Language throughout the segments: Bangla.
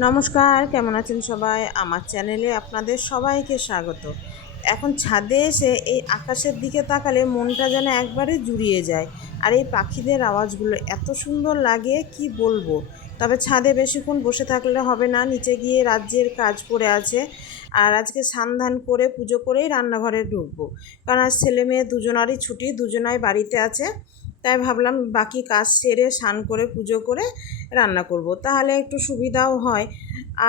নমস্কার, কেমন আছেন সবাই? আমার চ্যানেলে আপনাদের সবাইকে স্বাগত। এখন ছাদে এসে এই আকাশের দিকে তাকালে মনটা যেন একবারে জুড়িয়ে যায়। আর এই পাখিদের আওয়াজগুলো এত সুন্দর লাগে কি বলবো। তবে ছাদে বেশিক্ষণ বসে থাকলে হবে না, নিচে গিয়ে রাজ্যের কাজ পড়ে আছে। আর আজকে স্নান করে পুজো করেই রান্নাঘরে ঢুকবো, কারণ আজ ছেলে মেয়ে দুজনারই ছুটি, দুজনাই বাড়িতে আছে। তাই ভাবলাম বাকি কাজ সেরে স্নান করে পুজো করে রান্না করব, তাহলে একটু সুবিধাও হয়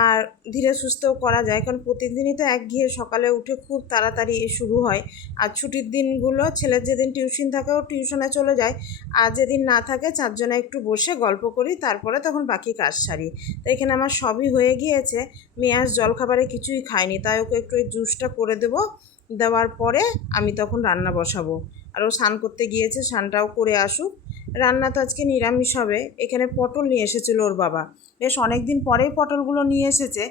আর ধীরে সুস্থেও করা যায়। কারণ প্রতিদিনই তো একঘেয়ে সকালে উঠে খুব তাড়াতাড়ি শুরু হয়। আর ছুটির দিনগুলো ছেলের যেদিন টিউশন থাকে ও টিউশনে চলে যায়, আর যেদিন না থাকে চারজনে একটু বসে গল্প করি, তারপরে তখন বাকি কাজ সারি। তো এখানে আমার সবই হয়ে গিয়েছে। মেয়ে আজ জলখাবারে কিছুই খায়নি, তাই ওকে একটু এই জুসটা করে দেবো। দেওয়ার পরে আমি তখন রান্না বসাবো। আর ও স্নান করতে গিয়েছে, স্নানটাও করে আসুক। রান্না তো আজকে নিরামিষ হবে। এখানে পটল নিয়ে এসেছিল ওর বাবা, বেশ অনেক দিন পরেই পটলগুলো নিয়ে এসেছে।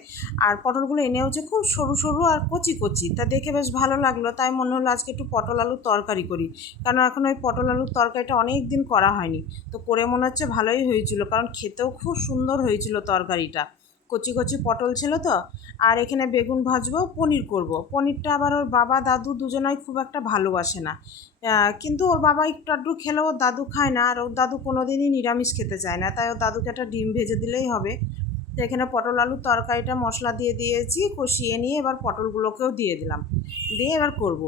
আর পটলগুলো এনেওছে খুব সরু সরু আর কচি কচি, তা দেখে বেশ ভালো লাগলো। তাই মনে হলো আজকে একটু পটল আলুর তরকারি করি, কারণ এখন ওই পটল আলুর তরকারিটা অনেক দিন করা হয়নি। তো করে মনে হচ্ছে ভালোই হয়েছিল, কারণ খেতেও খুব সুন্দর হয়েছিল তরকারিটা। কচি কচি পটল ছিল তো। আর এখানে বেগুন ভাজবো, পনির করব। পনিরটা আবার ওর বাবা দাদু দুজনাই খুব একটা ভালোবাসে না। কিন্তু ওর বাবা একটু আধটু খেলেও ওর দাদু খায় না, আর ওর দাদু কোনো দিনই নিরামিষ খেতে চায় না, তাই ওর দাদুকে একটা ডিম ভেজে দিলেই হবে। তো এখানে পটল আলুর তরকারিটা মশলা দিয়ে দিয়েছি, কষিয়ে নিয়ে এবার পটলগুলোকেও দিয়ে দিলাম। দিয়ে এবার করব।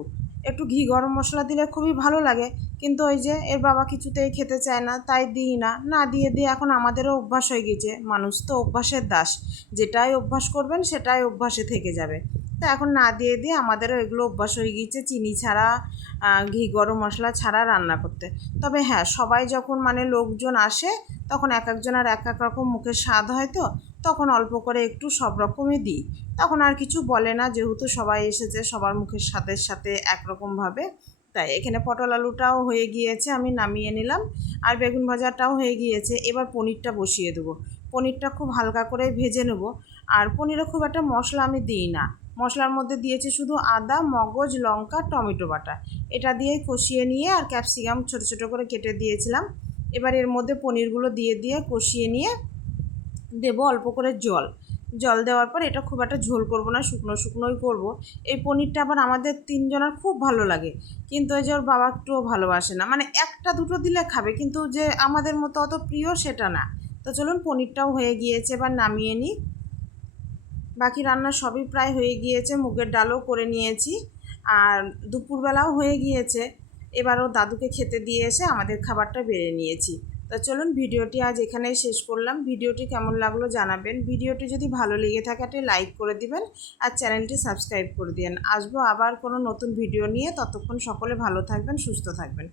একটু ঘি গরম মশলা দিলে খুবই ভালো লাগে, কিন্তু ওই যে এর বাবা কিছুতেই খেতে চায় না, তাই দিই না। না দিয়ে দিয়ে এখন আমাদেরও অভ্যাস হয়ে গেছে, মানুষ তো অভ্যাসের দাস। যেটাই অভ্যাস করবেন সেটাই অভ্যাসে থেকে যাবে। তো এখন না দিয়ে দিয়ে আমাদেরও এগুলো অভ্যাস হয়ে গিয়েছে চিনি ছাড়া, ঘি গরম মশলা ছাড়া রান্না করতে। তবে হ্যাঁ, সবাই যখন মানে লোকজন আসে, তখন এক একজনের এক এক রকম মুখের স্বাদ হয়, তো তখন অল্প করে একটু সব রকমই দিই। তখন আর কিছু বলে না, যেহেতু সবাই এসেছে, সবার মুখের স্বাদের সাথে একরকমভাবে। তাই এখানে পটল আলুটাও হয়ে গিয়েছে, আমি নামিয়ে নিলাম। আর বেগুন ভাজাটাও হয়ে গিয়েছে, এবার পনিরটা বসিয়ে দেবো। পনিরটা খুব হালকা করে ভেজে নেব। আর পনিরে খুব একটা মশলা আমি দিই না। মশলার মধ্যে দিয়েছি শুধু আদা, মগজ, লঙ্কা, টমেটো বাটা। এটা দিয়েই কষিয়ে নিয়ে, আর ক্যাপসিকাম ছোটো ছোটো করে কেটে দিয়েছিলাম। এবার এর মধ্যে পনিরগুলো দিয়ে দিয়ে কষিয়ে নিয়ে দেবো অল্প করে জল। জল দেওয়ার পর এটা খুব একটা ঝোল করব না, শুকনো শুকনোই করব। এই পনিরটা আবার আমাদের তিনজনের খুব ভালো লাগে, কিন্তু ওই যে ওর বাবা একটুও ভালোবাসে না, মানে একটা দুটো দিলে খাবে, কিন্তু যে আমাদের মতো অত প্রিয় সেটা না। তো চলুন, পনিরটাও হয়ে গিয়েছে, এবার নামিয়ে নিই। বাকি রান্না সবই প্রায় হয়ে গিয়েছে, মুগের ডালও করে নিয়েছি। আর দুপুরবেলাও হয়ে গিয়েছে। এবারও দাদুকে খেতে দিয়ে এসে আমাদের খাবারটা বেড়ে নিয়েছি। তো চলুন, ভিডিওটি আজ এখানেই শেষ করলাম। ভিডিওটি কেমন লাগলো জানাবেন। ভিডিওটি যদি ভালো লেগে থাকে একটা লাইক করে দিবেন, আর চ্যানেলটি সাবস্ক্রাইব করে দিন। আসবো আবার কোনো নতুন ভিডিও নিয়ে, ততক্ষণ সকলে ভালো থাকবেন, সুস্থ থাকবেন।